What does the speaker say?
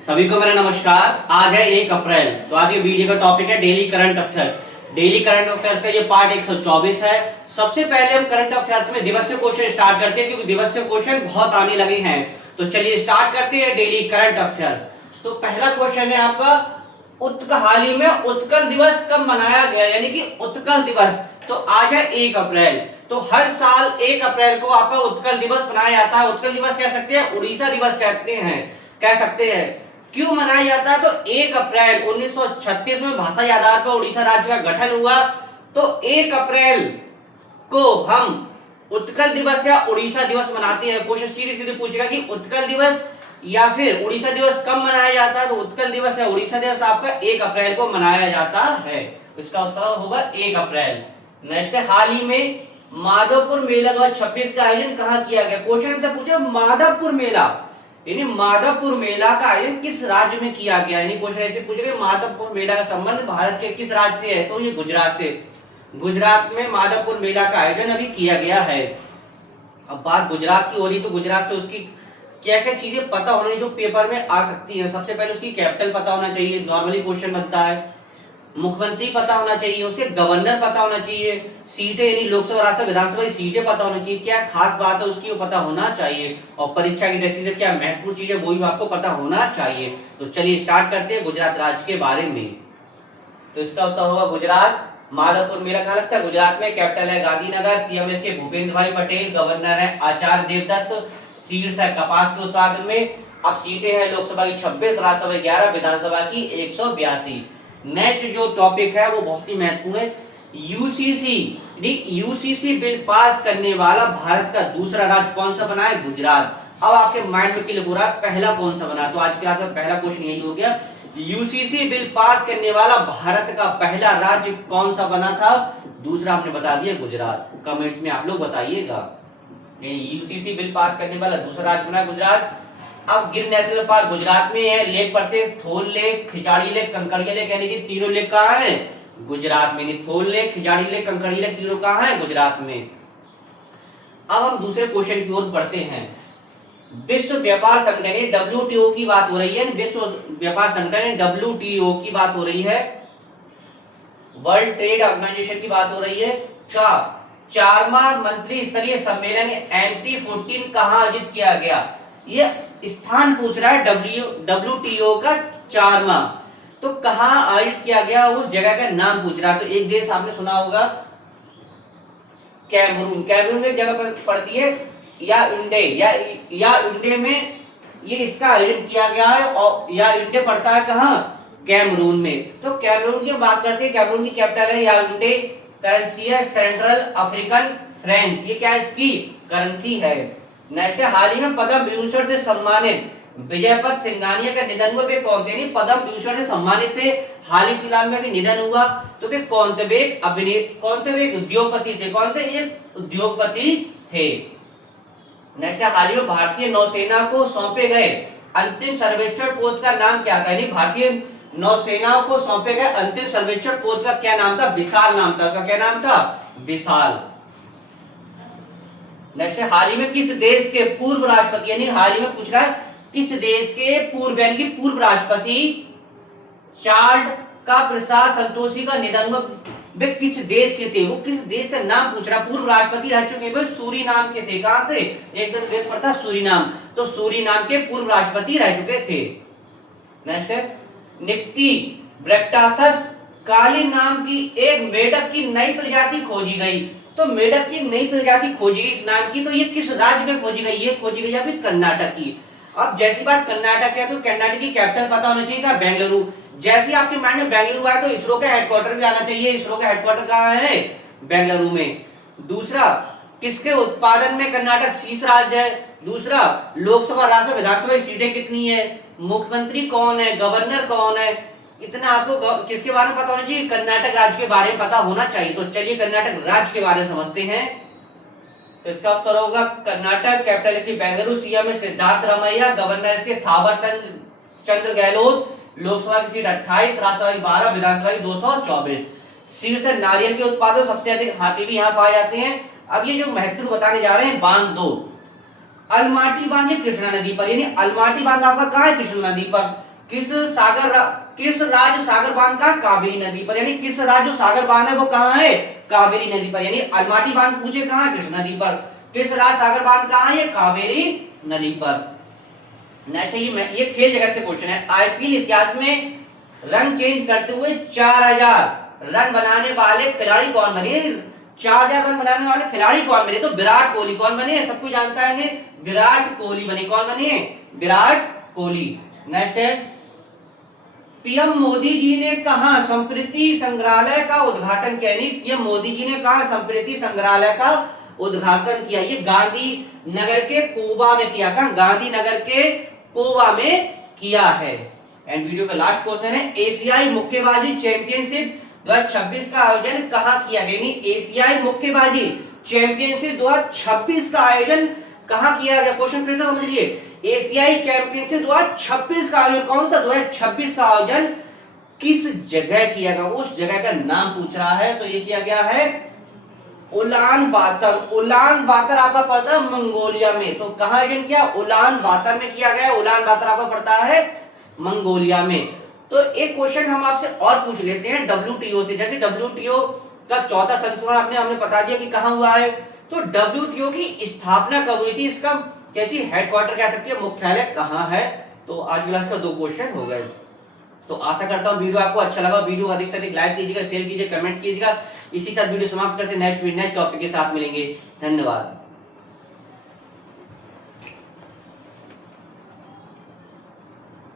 सभी को मेरा नमस्कार। आज है 1 अप्रैल। तो आज ये वीडियो का टॉपिक है daily current affair. Daily current affairs का ये पार्ट 124 है। सबसे पहले हम करंट अफेयर्स में दिवसीय क्वेश्चन स्टार्ट करते हैं, क्योंकि दिवसीय क्वेश्चन बहुत आने लगे हैं। तो चलिए स्टार्ट करते हैं डेली करंट अफेयर्स। तो पहला क्वेश्चन है आपका, हाल ही में उत्कल दिवस कब मनाया गया, यानी कि उत्कल दिवस। तो आज है 1 अप्रैल। तो हर साल 1 अप्रैल को आपका उत्कल दिवस मनाया जाता है। उत्कल दिवस कह सकते हैं, उड़ीसा दिवस कह सकते हैं। क्यों मनाया जाता है? तो 1 अप्रैल 1936 में भाषाई आधार पर उड़ीसा राज्य का गठन हुआ। तो 1 अप्रैल को हम उत्कल दिवस या उड़ीसा दिवस मनाते हैं। क्वेश्चन सीधे सीधे पूछेगा कि उत्कल दिवस या फिर उड़ीसा दिवस कब मनाया जाता है। तो उत्कल दिवस या उड़ीसा दिवस आपका 1 अप्रैल को मनाया जाता है। इसका उत्तर होगा 1 अप्रैल। नेक्स्ट है, हाल ही में माधवपुर मेला 2026 का आयोजन कहाँ किया गया। क्वेश्चन से पूछे माधवपुर मेला, यानी माधवपुर मेला का आयोजन किस राज्य में किया गया। यानी क्वेश्चन ऐसे पूछेगा माधवपुर मेला का संबंध भारत के किस राज्य से है। तो ये गुजरात से। गुजरात में माधवपुर मेला का आयोजन अभी किया गया है। अब बात गुजरात की हो रही, तो गुजरात से उसकी क्या क्या चीजें पता होनी जो पेपर में आ सकती है। सबसे पहले उसकी कैपिटल पता होना चाहिए, नॉर्मली क्वेश्चन बनता है। मुख्यमंत्री पता होना चाहिए, उसे गवर्नर पता होना चाहिए, सीटें यानी लोकसभा राज्यसभा विधानसभा की सीटें पता होना चाहिए, क्या खास बात है उसकी वो पता होना चाहिए, और परीक्षा की दृष्टि से क्या महत्वपूर्ण चीज है वो भी आपको पता होना चाहिए। तो चलिए स्टार्ट करते हैं गुजरात राज्य के बारे में। तो इसका उत्तर होगा गुजरात। माधवपुर मेला कहाँ लगता है? गुजरात में। कैपिटल है गांधीनगर। सीएम इसके भूपेंद्र भाई पटेल। गवर्नर है आचार्य देवदत्त। सीट्स है कपास के उत्पादन में। अब सीटें हैं लोकसभा की 26, राज्यसभा 11, विधानसभा की 182। नेक्स्ट जो टॉपिक है वो बहुत ही महत्वपूर्ण है। यूसीसी बिल पास करने वाला भारत का दूसरा राज्य कौन सा बना है? गुजरात। अब आपके माइंड में क्लिक हो रहा है पहला कौन सा बना। तो आज के क्लास में पहला क्वेश्चन यही हो गया, यूसीसी बिल पास करने वाला भारत का पहला राज्य कौन सा बना था। दूसरा हमने बता दिया गुजरात। कमेंट्स में आप लोग बताइएगा। यूसीसी बिल पास करने वाला दूसरा राज्य बना गुजरात। अब गिर नेशनल पार्क गुजरात में है। लेक पड़ते हैं थोल लेक, खिजाड़ी लेक, कंकड़िया लेक, यानी कि तीनों लेक कहाँ है? गुजरात में। थोल लेक, खिजाड़ी लेक, कंकड़िया लेक तीनों कहाँ है? गुजरात में। अब हम दूसरे क्वेश्चन की ओर बढ़ते हैं। विश्व व्यापार संगठन WTO की बात हो रही है। विश्व व्यापार संगठन WTO की बात हो रही है, वर्ल्ड ट्रेड ऑर्गेनाइजेशन की बात हो रही है, का 4वां मंत्री स्तरीय सम्मेलन MC14 कहाँ आयोजित किया गया। ये स्थान पूछ रहा है। WTO का 4वां, तो कहाँ आयोजित किया गया, उस जगह का नाम पूछ रहा है। तो एक देश आपने सुना होगा कैमरून। कैमरून एक जगह पड़ती है याओउंडे, याओउंडे में ये इसका आयोजन किया गया है। और याओउंडे पड़ता है कहाँ? कैमरून में। तो कैमरून की बात करते हैं। कैमरून की कैपिटल है याओउंडे। करेंसी है सेंट्रल अफ्रीकन फ्रेंच। ये क्या इसकी करेंसी है। नेक्स्ट है, हाल ही में पद्म विभूषण से सम्मानित विजयपत सिंघानिया का निधन हुआ। वे कौन थे? पद्म विभूषण से सम्मानित थे, हाल ही फिलहाल में भी निधन हुआ। तो वे कौन थे? वे उद्योगपति थे। कौन थे? ये उद्योगपति थे। नेक्स्ट है, हाल ही में भारतीय नौसेना को सौंपे गए अंतिम सर्वेक्षण पोत का नाम क्या था। भारतीय नौसेना को सौंपे गए अंतिम सर्वेक्षण पोत का क्या नाम था? विशाल नाम था। उसका क्या नाम था? विशाल। नेक्स्ट है, हाल ही में किस देश के पूर्व राष्ट्रपति, यानी हाल ही में पूछ रहा है किस देश के पूर्व राष्ट्रपति चार्ल्स का प्रसाद संतोषी का निधन हुआ। वे किस देश के थे? वो किस देश का नाम पूछ रहा। पूर्व राष्ट्रपति रह चुके हैं, सूरीनाम के थे। कहां थे? एक देश पड़ता सूरीनाम। तो सूरीनाम के पूर्व राष्ट्रपति रह चुके थे। नेक्स्ट है, निक्टी ब्रैक्टासस काली नाम की एक मेढक की नई प्रजाति खोजी गई। तो मेढक की नई प्रजाति खोजी गई इस नाम की, तो ये किस राज्य में खोजी गई? ये खोजी गई अभी कर्नाटक की। अब जैसी बात कर्नाटक है, तो कर्नाटक की कैपिटल पता होना चाहिए क्या? बेंगलुरु। जैसे आपके माइंड में बेंगलुरु आया, तो इसरो का हेडक्वार्टर भी आना चाहिए। इसरो का हेडक्वार्टर कहाँ है? बेंगलुरु में। दूसरा, किसके उत्पादन में कर्नाटक शीर्ष राज्य है। दूसरा, लोकसभा राज्यसभा विधानसभा की सीटें कितनी है। मुख्यमंत्री कौन है, गवर्नर कौन है, इतना आपको किसके बारे में पता होना चाहिए? कर्नाटक राज्य के बारे में पता होना चाहिए। तो चलिए कर्नाटक राज्य के बारे में समझते हैं। तो इसका उत्तर होगा कर्नाटक। कैपिटल इसकी बेंगलुरु। सीएम है सिद्धार्थ रामैया। गवर्नर इसके थावर चंद्र गहलोत। लोकसभा की सीट 28, राज्यसभा की 12, विधानसभा की 224। शीर्ष है नारियल के उत्पादन, सबसे अधिक हाथी भी यहाँ पाए जाते हैं। अब ये जो महत्वपूर्ण बताने जा रहे हैं, बांध 2 अलमाटी बांध, कृष्णा नदी पर, यानी अलमाटी बांध आपका कहाँ है? कृष्णा नदी पर। किस राज्य सागर बांध का? कावेरी नदी पर। यानी किस राज्य सागर बांध है वो कहाँ है? कावेरी नदी पर। यानी अलमाटी बांध पूछे कहाँ है? कृष्णा नदी पर। किस राज्य सागर बांध कहाँ है? कावेरी नदी पर। नेक्स्ट है ये खेल जगत से क्वेश्चन है। आईपीएल इतिहास में रन चेंज करते हुए 4000 रन बनाने वाले खिलाड़ी कौन बने? 4000 रन बनाने वाले खिलाड़ी कौन बने? तो विराट कोहली। कौन बने? सबको जानता है विराट कोहली बने। कौन बने? विराट कोहली। नेक्स्ट है पीएम मोदी जी ने कहा संस्कृति संग्रहालय का उद्घाटन किया? पीएम मोदी जी ने कहा संस्कृति संग्रहालय का उद्घाटन किया? ये गांधी नगर के कोबा में किया। कहां? गांधीनगर के कोबा में किया है। एंड वीडियो का लास्ट क्वेश्चन है एशियाई मुक्केबाजी चैंपियनशिप 2026 का आयोजन कहां किया गया? एशियाई मुक्केबाजी चैंपियनशिप 2026 का आयोजन कहां किया गया? क्वेश्चन फिर से समझिए। एशियाई चैंपियनशिप 2026 का आयोजन कौन सा? 2026 का आयोजन किस जगह किया गया? उस जगह का नाम पूछ रहा है। तो ये किया गया है उलान बातर। उलान बातर आपका पड़ता है मंगोलिया में। तो कहां आयोजन किया? उलान बातर में किया गया। उलान बातर आपका पड़ता है मंगोलिया में। तो एक क्वेश्चन हम आपसे और पूछ लेते हैं डब्ल्यूटीओ से। जैसे डब्ल्यूटीओ का चौथा संस्करण हमने बता दिया कि कहां हुआ है। तो डब्ल्यूटीओ की स्थापना कब हुई थी? इसका क्या चीज हेडक्वार्टर कह सकती है, मुख्यालय कहां है? तो आज क्लास का 2 क्वेश्चन हो गए। तो आशा करता हूं वीडियो आपको अच्छा लगा। वीडियो अधिक से अधिक लाइक कीजिएगा, शेयर कीजिए, कमेंट्स कीजिएगा। इसी के साथ वीडियो समाप्त करते हैं। नेक्स्ट टॉपिक के साथ मिलेंगे। धन्यवाद।